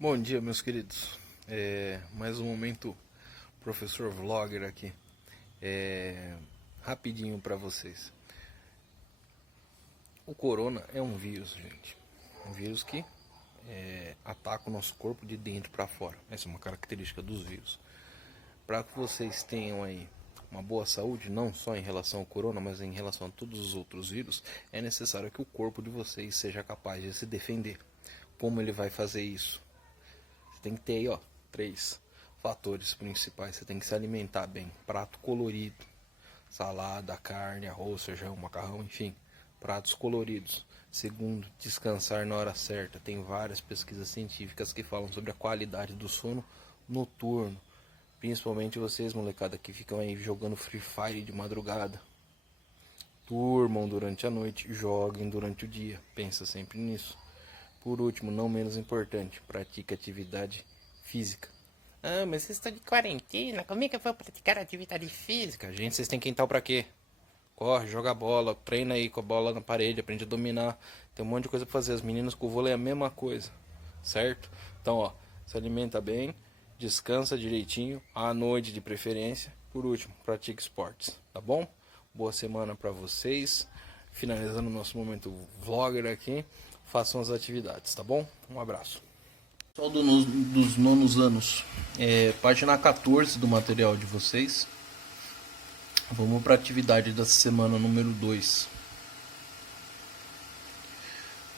Bom dia, meus queridos. Mais um momento, professor vlogger aqui. Rapidinho para vocês. O corona é um vírus, gente. Um vírus que ataca o nosso corpo de dentro para fora. Essa é uma característica dos vírus. Para que vocês tenham aí uma boa saúde, não só em relação ao corona, mas em relação a todos os outros vírus, é necessário que o corpo de vocês seja capaz de se defender. Como ele vai fazer isso? Você tem que ter aí, 3 fatores principais. Você tem que se alimentar bem. Prato colorido, salada, carne, arroz, feijão, macarrão, enfim, pratos coloridos. Segundo, descansar na hora certa. Tem várias pesquisas científicas que falam sobre a qualidade do sono noturno. Principalmente vocês, molecada, que ficam aí jogando Free Fire de madrugada. Durmam durante a noite, joguem durante o dia. Pensa sempre nisso. Por último, não menos importante, pratique atividade física. Ah, mas vocês estão de quarentena, como é que eu vou praticar atividade física? Gente, vocês têm quintal pra quê? Corre, joga bola, treina aí com a bola na parede, aprende a dominar. Tem um monte de coisa pra fazer. As meninas com o vôlei é a mesma coisa, certo? Então, se alimenta bem, descansa direitinho, à noite de preferência. Por último, pratique esportes, tá bom? Boa semana pra vocês. Finalizando o nosso momento vlogger aqui. Façam as atividades, tá bom? Um abraço. Pessoal dos nonos anos, página 14 do material de vocês. Vamos para a atividade da semana número 2.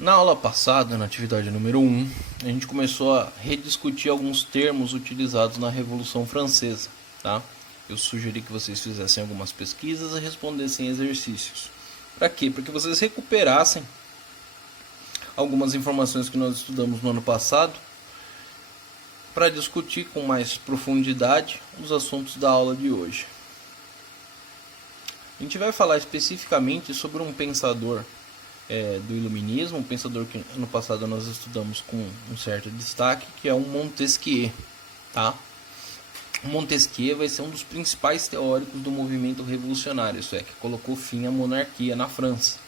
Na aula passada, na atividade número 1, a gente começou a rediscutir alguns termos utilizados na Revolução Francesa, tá? Eu sugeri que vocês fizessem algumas pesquisas e respondessem exercícios. Para quê? Para que vocês recuperassem algumas informações que nós estudamos no ano passado, para discutir com mais profundidade os assuntos da aula de hoje. A gente vai falar especificamente sobre um pensador do Iluminismo, um pensador que ano passado nós estudamos com um certo destaque, que é o Montesquieu. Tá? O Montesquieu vai ser um dos principais teóricos do movimento revolucionário, isso é, que colocou fim à monarquia na França.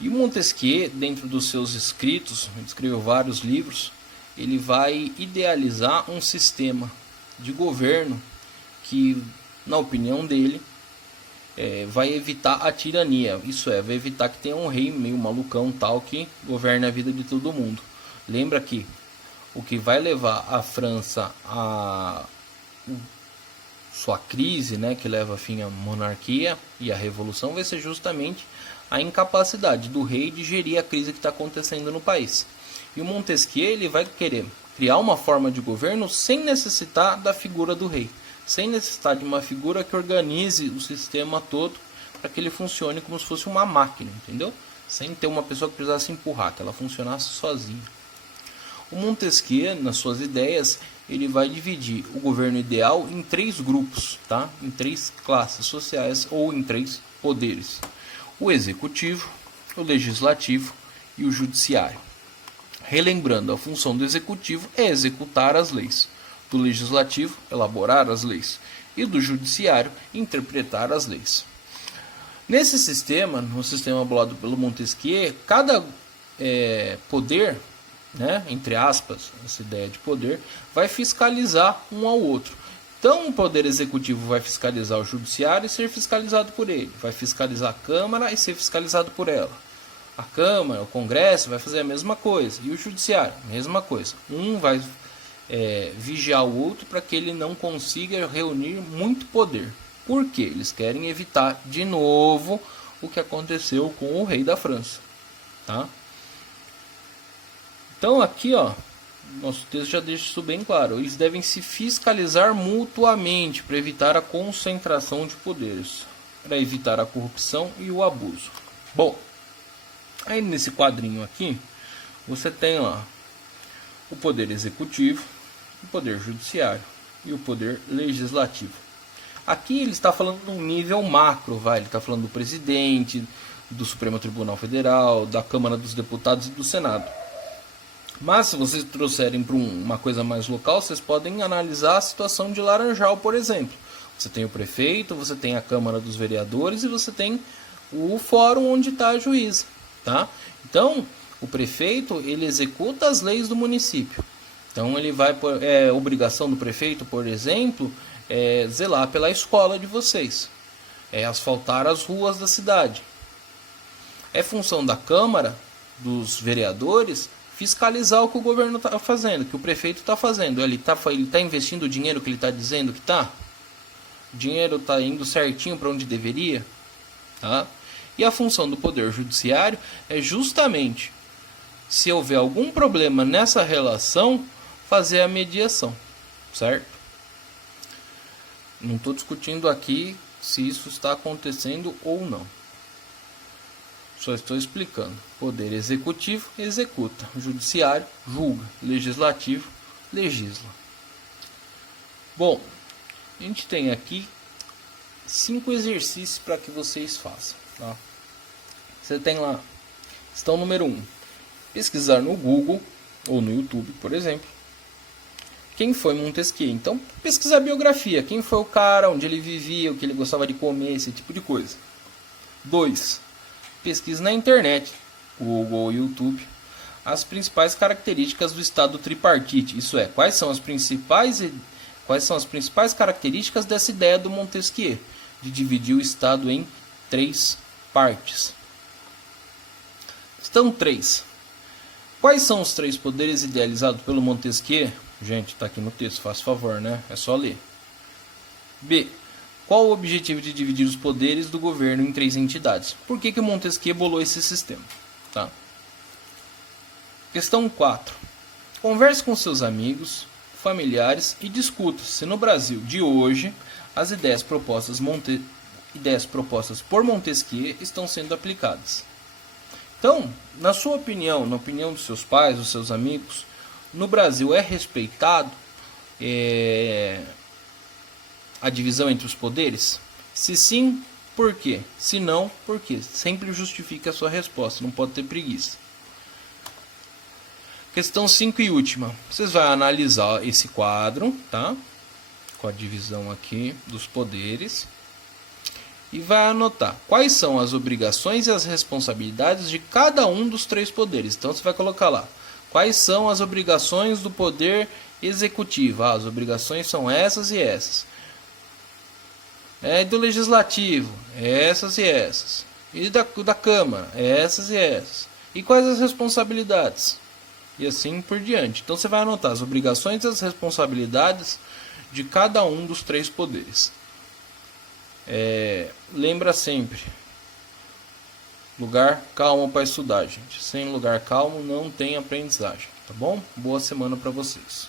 E o Montesquieu, dentro dos seus escritos, ele escreveu vários livros, ele vai idealizar um sistema de governo que, na opinião dele, vai evitar a tirania. Isso é, vai evitar que tenha um rei meio malucão tal que governe a vida de todo mundo. Lembra que o que vai levar a França a sua crise, né, que leva a fim à monarquia e à revolução, vai ser justamente a incapacidade do rei de gerir a crise que está acontecendo no país. E o Montesquieu ele vai querer criar uma forma de governo sem necessitar da figura do rei, sem necessitar de uma figura que organize o sistema todo para que ele funcione como se fosse uma máquina, entendeu? Sem ter uma pessoa que precisasse empurrar, que ela funcionasse sozinha. O Montesquieu, nas suas ideias, ele vai dividir o governo ideal em 3 grupos, tá? Em 3 classes sociais ou em 3 poderes. O executivo, o legislativo e o judiciário. Relembrando, a função do executivo é executar as leis, do legislativo, elaborar as leis, e do judiciário, interpretar as leis. Nesse sistema, no sistema bolado pelo Montesquieu, cada poder, né, entre aspas, essa ideia de poder, vai fiscalizar um ao outro. Então, o poder executivo vai fiscalizar o judiciário e ser fiscalizado por ele. Vai fiscalizar a Câmara e ser fiscalizado por ela. A Câmara, o Congresso vai fazer a mesma coisa. E o judiciário, a mesma coisa. Um vai vigiar o outro para que ele não consiga reunir muito poder. Por quê? Eles querem evitar de novo o que aconteceu com o rei da França. Tá? Então, aqui, nosso texto já deixa isso bem claro. Eles devem se fiscalizar mutuamente para evitar a concentração de poderes, para evitar a corrupção e o abuso. Bom, aí nesse quadrinho aqui, você tem o poder executivo, o poder judiciário e o poder legislativo. Aqui ele está falando num nível macro, ele está falando do presidente, do Supremo Tribunal Federal, da Câmara dos Deputados e do Senado. Mas se vocês trouxerem para uma coisa mais local, vocês podem analisar a situação de Laranjal, por exemplo. Você tem o prefeito, você tem a Câmara dos Vereadores e você tem o fórum onde está a juíza. Tá? Então, O prefeito, ele executa as leis do município. Então, ele vai obrigação do prefeito, por exemplo, zelar pela escola de vocês, asfaltar as ruas da cidade. É função da Câmara, dos vereadores, fiscalizar o que o governo está fazendo, que o prefeito está fazendo. Ele está investindo o dinheiro que ele está dizendo que está? O dinheiro está indo certinho para onde deveria? Tá? E a função do Poder Judiciário é justamente, se houver algum problema nessa relação, fazer a mediação, certo? Não estou discutindo aqui se isso está acontecendo ou não. Só estou explicando. Poder Executivo executa, Judiciário julga, Legislativo legisla. Bom, a gente tem aqui 5 exercícios para que vocês façam. Tá? Você tem lá, questão número 1, pesquisar no Google ou no YouTube, por exemplo, quem foi Montesquieu. Então, pesquisar a biografia, quem foi o cara, onde ele vivia, o que ele gostava de comer, esse tipo de coisa. 2, pesquisa na internet, Google, YouTube, as principais características do Estado tripartite. Isso é, quais são as principais características dessa ideia do Montesquieu, de dividir o Estado em 3 partes. Questão 3. Quais são os 3 poderes idealizados pelo Montesquieu? Gente, está aqui no texto, faz favor, né? É só ler. B. Qual o objetivo de dividir os poderes do governo em 3 entidades? Por que o Montesquieu bolou esse sistema? Tá? Questão 4. Converse com seus amigos, familiares e discuta se no Brasil de hoje as ideias propostas por Montesquieu estão sendo aplicadas. Então, na sua opinião, na opinião dos seus pais, dos seus amigos, no Brasil é respeitado a divisão entre os poderes? Se sim, por quê? Se não, por quê? Sempre justifique a sua resposta, não pode ter preguiça. Questão 5 e última. Vocês vão analisar esse quadro, tá? Com a divisão aqui dos poderes. E vai anotar quais são as obrigações e as responsabilidades de cada um dos 3 poderes. Então você vai colocar lá. Quais são as obrigações do poder executivo? As obrigações são essas e essas. Do legislativo, essas e essas. E da Câmara, essas e essas. E quais as responsabilidades? E assim por diante. Então você vai anotar as obrigações e as responsabilidades de cada um dos 3 poderes. Lembra sempre, lugar calmo para estudar, gente. Sem lugar calmo não tem aprendizagem, tá bom? Boa semana para vocês.